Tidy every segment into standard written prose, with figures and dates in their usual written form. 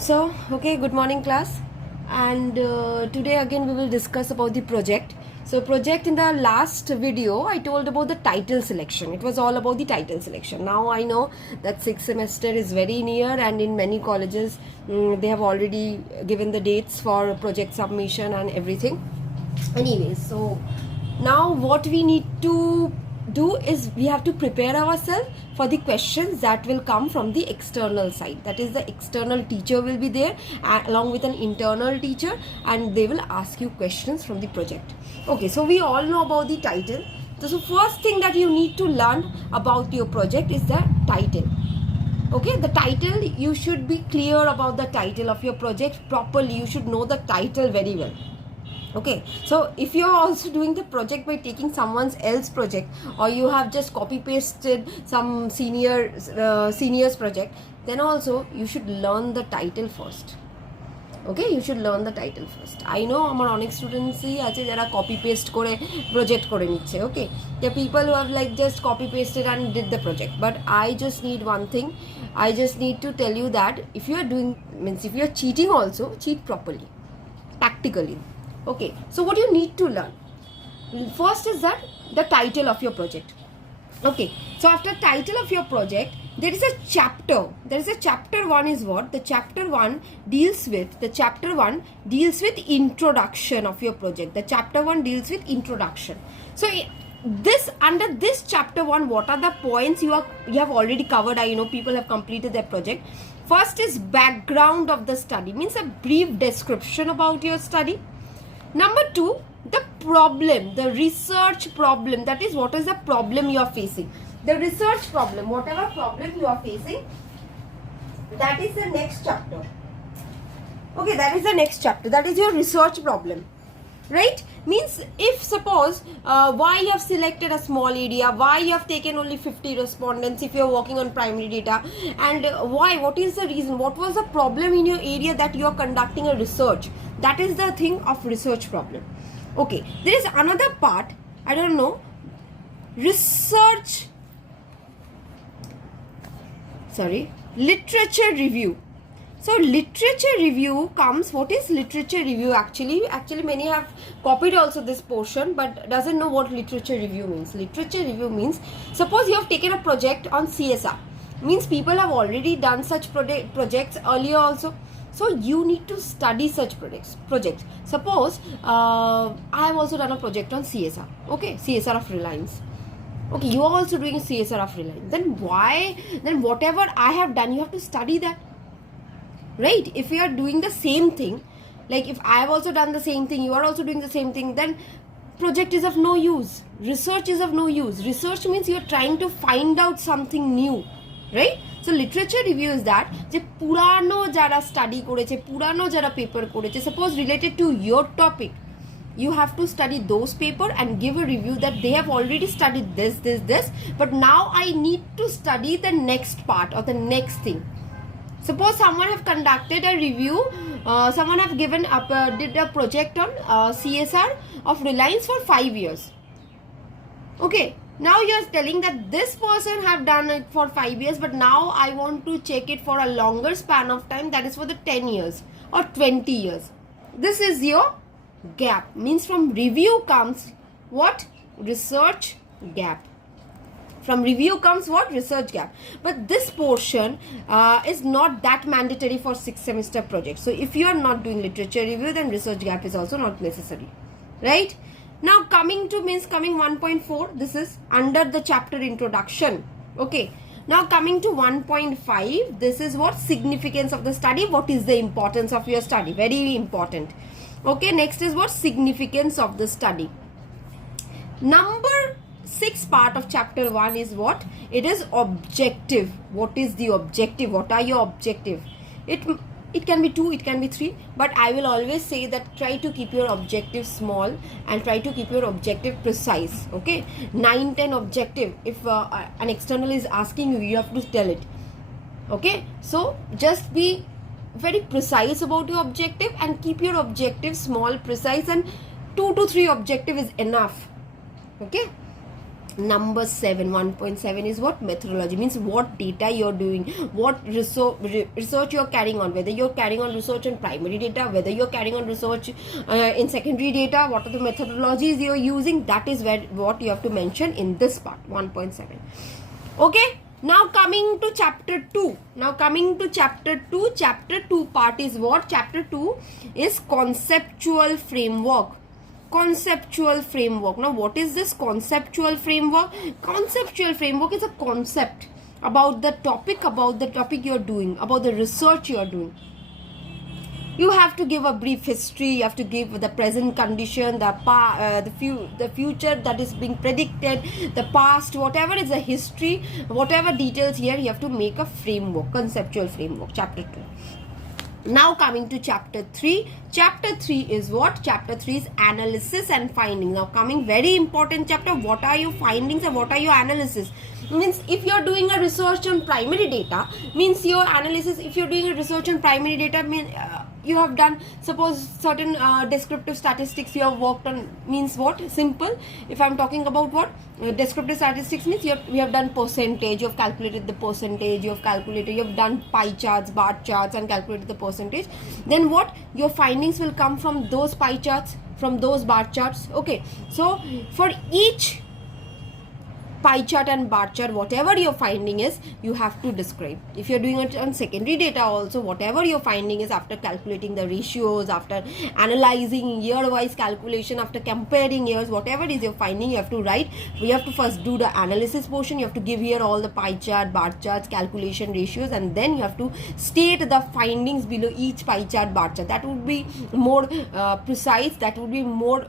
Okay, good morning class. And today again we will discuss about the project. So project, in the last video I told about the title selection. It was all about the title selection. Now I know that sixth semester is very near, and in many colleges they have already given the dates for project submission and everything. Anyways, so now what we need to do is we have to prepare ourselves for the questions that will come from the external side. That is, the external teacher will be there along with an internal teacher, and they will ask you questions from the project. Okay, so we all know about the title. So first thing that you need to learn about your project is the title. Okay, the title, you should be clear about the title of your project properly. You should know the title very well. Okay, so if you are also doing the project by taking someone else's project, or you have just copy pasted some seniors project, then also you should learn the title first. Okay, you should learn the title first. I know আমার অনেক স্টুডেন্টসই আছে যারা copy paste করে project করে নিচ্ছে. Okay, the people who have like just copy pasted and did the project, but I just need one thing. I just need to tell you that if you are doing, means if you are cheating also, cheat properly, tactically. Okay, so what you need to learn first is that the title of your project. Okay, so after title of your project, there is a chapter. There is a chapter 1 is what? The chapter 1 deals with introduction of your project. The chapter 1 deals with introduction. So this, under this chapter 1, what are the points you have already covered? I know people have completed their project. First is background of the study, means a brief description about your study. Number 2, the problem, the research problem. That is, what is the problem you are facing? The research problem, whatever problem you are facing, that is the next chapter. Okay, that is the next chapter. That is your research problem. Right? Means if suppose why you have selected a small area, why you have taken only 50 respondents if you are working on primary data, and why, what is the reason, what was the problem in your area that you are conducting a research. That is the thing of research problem. Okay, there is another part, I don't know, literature review. So literature review comes, what is literature review actually? Actually many have copied also this portion but doesn't know what literature review means. Literature review means, suppose you have taken a project on CSR, means people have already done such projects earlier also. So you need to study such projects. Suppose I have also done a project on CSR. Okay, CSR of Reliance. Okay, you are also doing a CSR of Reliance. Then whatever I have done, you have to study that. Right? If you are doing the same thing, like if I have also done the same thing, you are also doing the same thing, then project is of no use. Research is of no use. Research means you are trying to find out something new. Right? So literature review is that যে পুরানো যারা study করেছে, পুরানো যারা paper করেছে, suppose related to your topic, you have to study those paper and give a review that they have already studied this, but now I need to study the next part or the next thing. Suppose someone have conducted a review, someone have given up did a project on CSR of Reliance for 5 years. Okay, now you are telling that this person have done it for 5 years, but now I want to check it for a longer span of time, that is for the 10 years or 20 years. This is your gap. Means from review comes what? Research gap. From review comes what? Research gap. But this portion is not that mandatory for 6th semester project. So if you are not doing literature review, then research gap is also not necessary. Right? Now coming 1.4, this is under the chapter introduction. Okay. Now coming to 1.5, this is what? Significance of the study. What is the importance of your study? Very important. Okay, next is what? Significance of the study. Number 6 part of chapter 1 is what? It is objective. What is the objective? What are your objective? It can be 2, it can be 3, but I will always say that try to keep your objective small and try to keep your objective precise. Okay, 9-10 objective. If an external is asking you, you have to tell it. Okay, so just be very precise about your objective and keep your objective small, precise, and 2 to 3 objective is enough. Okay, Number 7, 1.7 is what? Methodology. Means what data you're doing, what research you're carrying on, whether you're carrying on research on primary data, whether you're carrying on research in secondary data, what are the methodologies you're using. That is what you have to mention in this part, 1.7. Okay, now coming to chapter 2. Chapter 2 part is what? Chapter 2 is conceptual framework. Now what is this conceptual framework? Conceptual framework is a concept about the topic you're doing, about the research you're doing. You have to give a brief history, you have to give the present condition, the future that is being predicted, the past, whatever is the history, whatever details here, you have to make a framework, conceptual framework, chapter 2. Now coming to chapter 3. Chapter 3 is what? Chapter 3 is analysis and findings. Now coming, very important chapter. What are your findings and what are your analysis? Means if you're doing a research on primary data, means your analysis, if you're doing a research on primary data, you have done, suppose, certain descriptive statistics you have worked on, means what? Simple. If I'm talking about what? Descriptive statistics means we have done percentage, you have calculated the percentage, you have done pie charts, bar charts and calculated the percentage. Then what? Your findings will come from those pie charts, from those bar charts. Okay, so for each pie chart and bar chart, whatever your finding is, you have to describe. If you're doing it on secondary data also, whatever your finding is, after calculating the ratios, after analyzing year-wise calculation, after comparing years, whatever is your finding, you have to write. We have to first do the analysis portion. You have to give here all the pie chart, bar charts, calculation, ratios, and then you have to state the findings below each pie chart, bar chart. That would be more precise, that would be more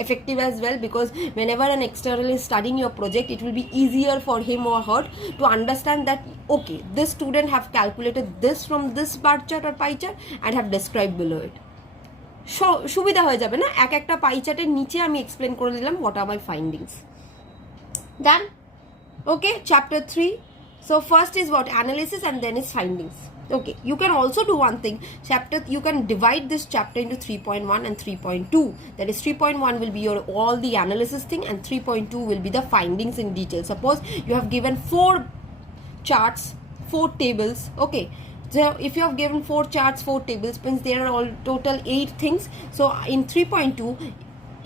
effective as well, because whenever an external is studying your project, it will be easier for him or her to understand that, okay, this student have calculated this from this bar chart or pie chart and have described below it. সুবিধা হয়ে যাবে না, এক একটা পাই চার্টের নিচে আমি explain করে দিলাম what are my findings. Done? Okay, chapter 3. So first is what? Analysis, and then is findings. Okay, you can also do one thing. You can divide this chapter into 3.1 and 3.2. That is, 3.1 will be your all the analysis thing, and 3.2 will be the findings in detail. Suppose you have given 4 charts, 4 tables. Okay, so if you have given 4 charts, 4 tables, means there are all total 8 things. So in 3.2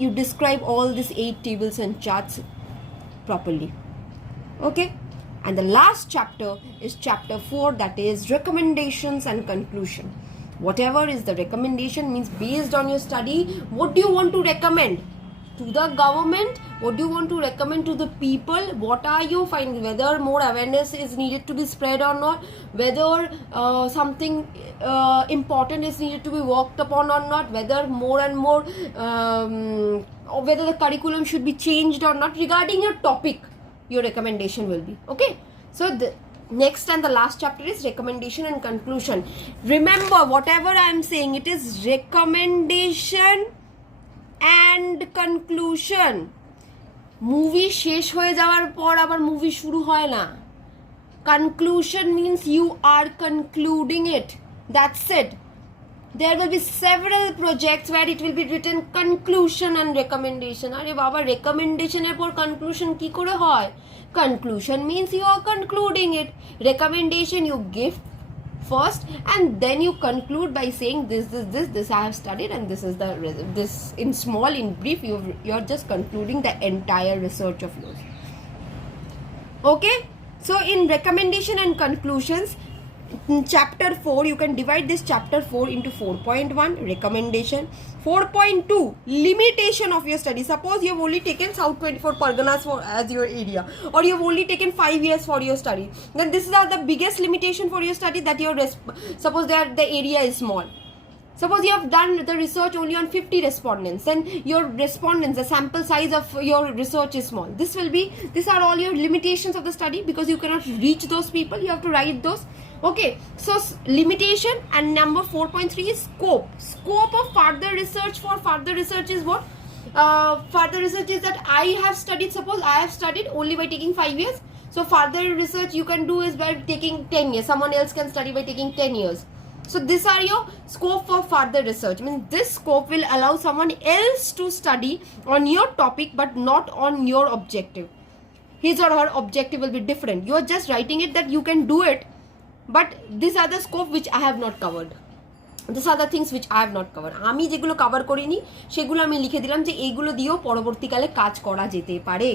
you describe all these 8 tables and charts properly. Okay, and the last chapter is chapter 4, that is recommendations and conclusion. Whatever is the recommendation, means based on your study, what do you want to recommend to the government, what do you want to recommend to the people, what are you finding, whether more awareness is needed to be spread or not, whether something important is needed to be worked upon or not, whether more and more or whether the curriculum should be changed or not. Regarding your topic, your recommendation will be. Okay, so the next and the last chapter is recommendation and conclusion. Remember, whatever I am saying, it is recommendation and conclusion. Movie শেষ হয়ে যাওয়ার পর আবার movie শুরু হয় না. Conclusion means you are concluding it. That's it. There will be several projects where it will be written conclusion and recommendation. আরে বাবা, recommendation এর পর conclusion কি করে হয়? Conclusion means you are concluding it. Recommendation you give first and then you conclude by saying this I have studied, and this is this in small, in brief, you're just concluding the entire research of yours. Okay, so in recommendation and conclusions, in chapter 4, you can divide this chapter 4 into 4.1 recommendation, 4.2 limitation of your study. Suppose you have only taken South 24 Parganas as your area, or you have only taken 5 years for your study, then this is the biggest limitation for your study, that your suppose the area is small. Suppose you have done the research only on 50 respondents, then your respondents, the sample size of your research is small. These are all your limitations of the study, because you cannot reach those people, you have to write those. Okay, so limitation. And number 4.3 is scope of further research. For further research is what? Further research is that I have studied, suppose I have studied only by taking 5 years, so further research you can do is by taking 10 years, someone else can study by taking 10 years. So these are your scope for further research. Means this scope will allow someone else to study on your topic but not on your objective. his or her objective will be different. You are just writing it that you can do it, but these are the scope which I have not covered. These are the things which I have not covered. আমি যেগুলো cover করিনি সেগুলো আমি লিখে দিলাম যে এইগুলো দিয়েও পরবর্তীকালে কাজ করা যেতে পারে।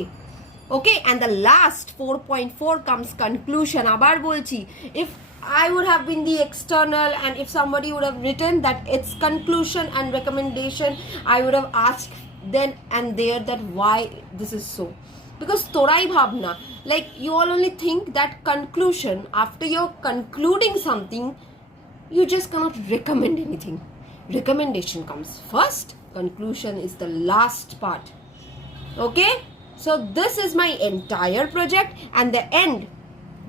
Okay, and the last 4.4 comes conclusion. আবার বলছি, if I would have been the external and if somebody would have written that it's conclusion and recommendation, I would have asked then and there that why this is so. Because torai bhavna, like you all only think that conclusion, after you're concluding something, you just cannot recommend anything. Recommendation comes first, conclusion is the last part. Okay, so this is my entire project, and the end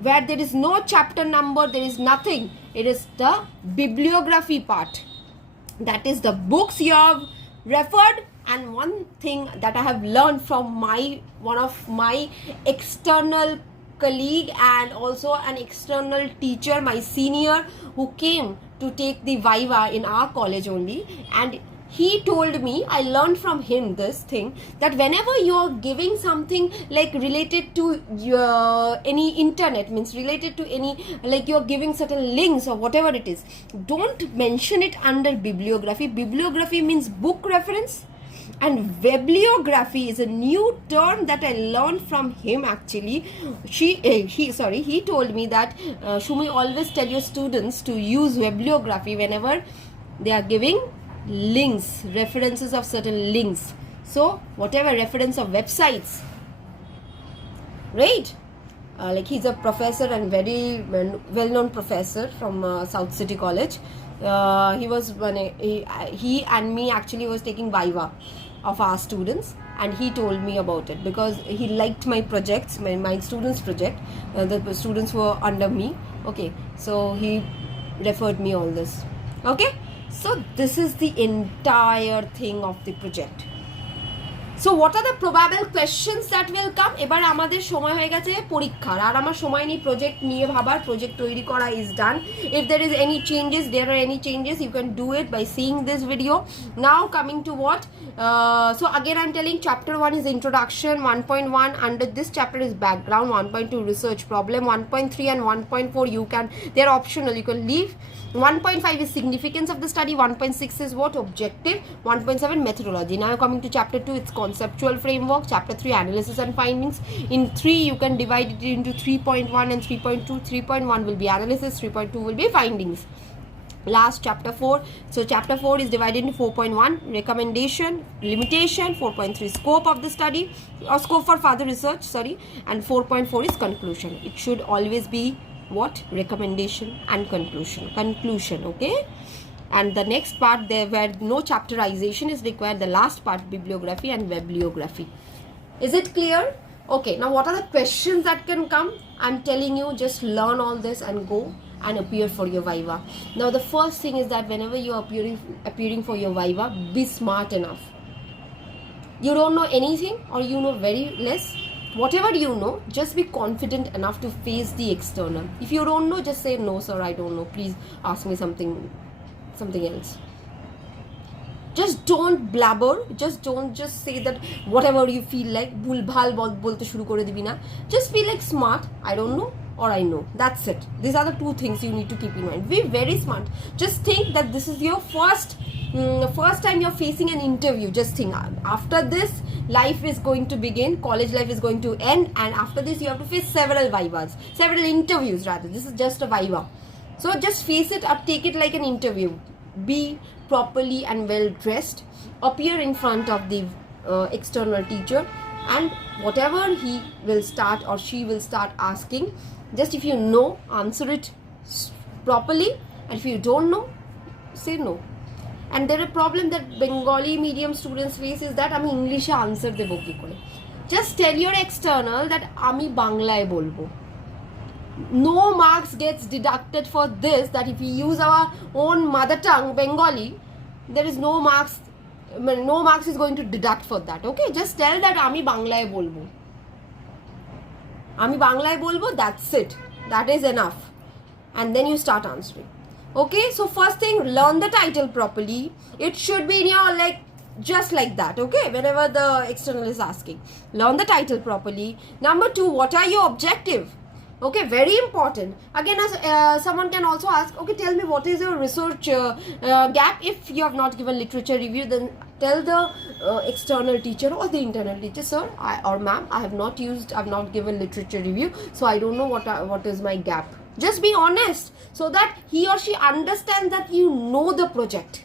where there is no chapter number, there is nothing, it is the bibliography part, that is the books you have referred. And one thing that I have learned from one of my external colleague and also an external teacher, my senior, who came to take the viva in our college only, and he told me, I learned from him this thing, that whenever you are giving something like related to any internet, means related to any, like you are giving certain links or whatever it is, don't mention it under bibliography. Bibliography means book reference, and bibliography is a new term that I learned from him actually. He told me that Shumi, always tell your students to use bibliography whenever they are giving links, references of certain links. So whatever reference of websites, right? Like he's a professor and very well-known professor from South City College. He and me actually was taking viva of our students, and he told me about it because he liked my projects, my students project, the students were under me. Okay, so he referred me all this. Okay, so this is the entire thing of the project. So what are the probable questions that will come? এবার আমাদের সময় হয়ে গেছে পরীক্ষার, আর আমার সময় নেই project নিয়ে ভাবার, প্রজেক্ট তৈরি করা is done. If there is any changes, you can do it by seeing this video. Now coming to what? So again I'm telling, chapter 1 is introduction, 1.1 under this chapter is background, 1.2 research problem, 1.3 and 1.4 they're optional, you can leave. 1.5 is significance of the study, 1.6 is what? Objective, 1.7 methodology. Now coming to chapter 2, it's conceptual framework, chapter 3 analysis and findings. In 3 you can divide it into 3.1 and 3.2. 3.1 will be analysis, 3.2 will be findings. Last chapter 4, so chapter 4 is divided into 4.1 recommendation, limitation, 4.3 scope of the study or scope for further research, and 4.4 is conclusion. It should always be what? Recommendation and conclusion. Okay, and the next part, there where no chapterization is required, the last part bibliography and bibliography. Is it clear? Okay, now what are the questions that can come? I'm telling you, just learn all this and go and appear for your viva. Now the first thing is that whenever you are appearing for your viva, be smart enough. You don't know anything or you know very less, whatever you know, just be confident enough to face the external. If you don't know, just say, no sir, I don't know, please ask me something else. Just don't blabber, just don't just say that whatever you feel like, bhulbhal bolte shuru kore dibi na. Just be like smart, I don't know or I know, that's it. These are the two things you need to keep in mind. Be very smart. Just think that this is your first time you're facing an interview. Just think, after this life is going to begin, college life is going to end, and after this you have to face several interviews rather. This is just a viva, so just face it up, take it like an interview. Be properly and well dressed, appear in front of the external teacher, and whatever he will start or she will start asking, just if you know, answer it properly, and if you don't know, say no. And there is a problem that Bengali medium students face is that আমি ইংলিশে answer দেবো কি করে। Just tell your external that আমি বাংলায় বলবো. No marks gets deducted for this, that if we use our own mother tongue Bengali, there is no marks is going to deduct for that. Okay, just tell that আমি বাংলায় বলবো, that's it, that is enough, and then you start answering. Okay, so first thing, learn the title properly. It should be in your like just like that, okay, whenever the external is asking. Learn the title properly. Number 2, what are your objective? Okay, very important. Again, as someone can also ask, okay, tell me what is your research gap. If you have not given literature review, then tell the external teacher or the internal teacher, sir or ma'am, I have not given literature review, so I don't know what is my gap. Just be honest, so that he or she understands that you know the project.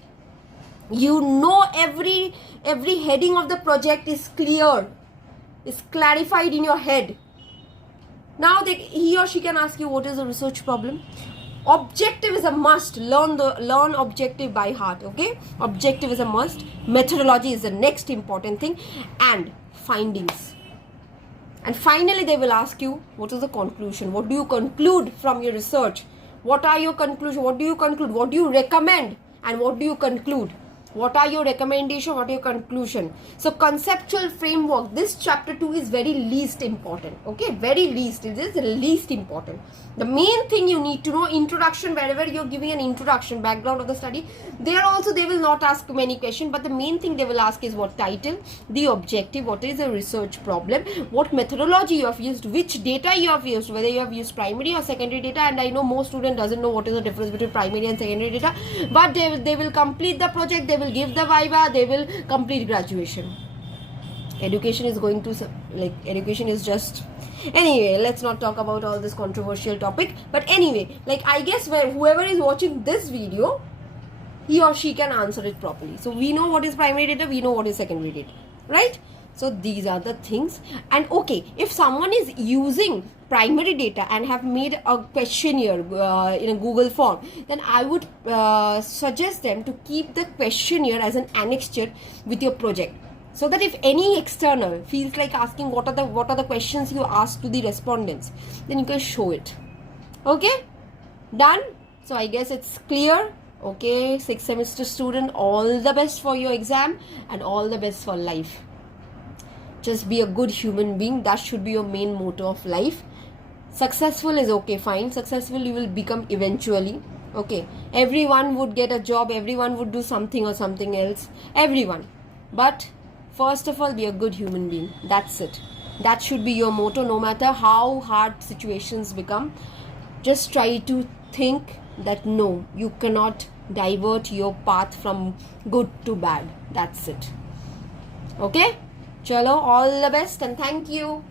You know every heading of the project is clear, is clarified in your head. Now he or she can ask you what is the research problem. Objective is a must. Learn objective by heart, okay? Objective is a must. Methodology is the next important thing, and findings. And finally, they will ask you, what is the conclusion? What do you conclude from your research? What are your conclusions? What do you conclude? What do you recommend? And what do you conclude? What are your recommendations? What are your conclusion? So conceptual framework, this chapter 2 is very least important. Okay, very least. It is least important. The main thing you need to know, introduction, wherever you're giving an introduction, background of the study, there also they will not ask many questions, but the main thing they will ask is what title, the objective, what is the research problem, what methodology you have used, which data you have used, whether you have used primary or secondary data. And I know most students doesn't know what is the difference between primary and secondary data, but they will complete the project, they will give the viva, they will complete graduation. Education is just, anyway, let's not talk about all this controversial topic. But anyway, I guess whoever is watching this video, he or she can answer it properly. So we know what is primary data, we know what is secondary data, right? So these are the things. And okay, if someone is using primary data and have made a questionnaire in a Google form, then I would suggest them to keep the questionnaire as an annexure with your project, so that if any external feels like asking what are the questions you asked to the respondents, then you can show it. Okay, done. So I guess it's clear. Okay, 6th semester student, all the best for your exam and all the best for life. Just be a good human being. That should be your main motto of life. Successful is okay, fine. Successful you will become eventually. Okay, everyone would get a job, everyone would do something or something else, everyone. But first of all, be a good human being. That's it. That should be your motto, no matter how hard situations become. Just try to think that no, you cannot divert your path from good to bad. That's it. Okay? Chalo, all the best and thank you.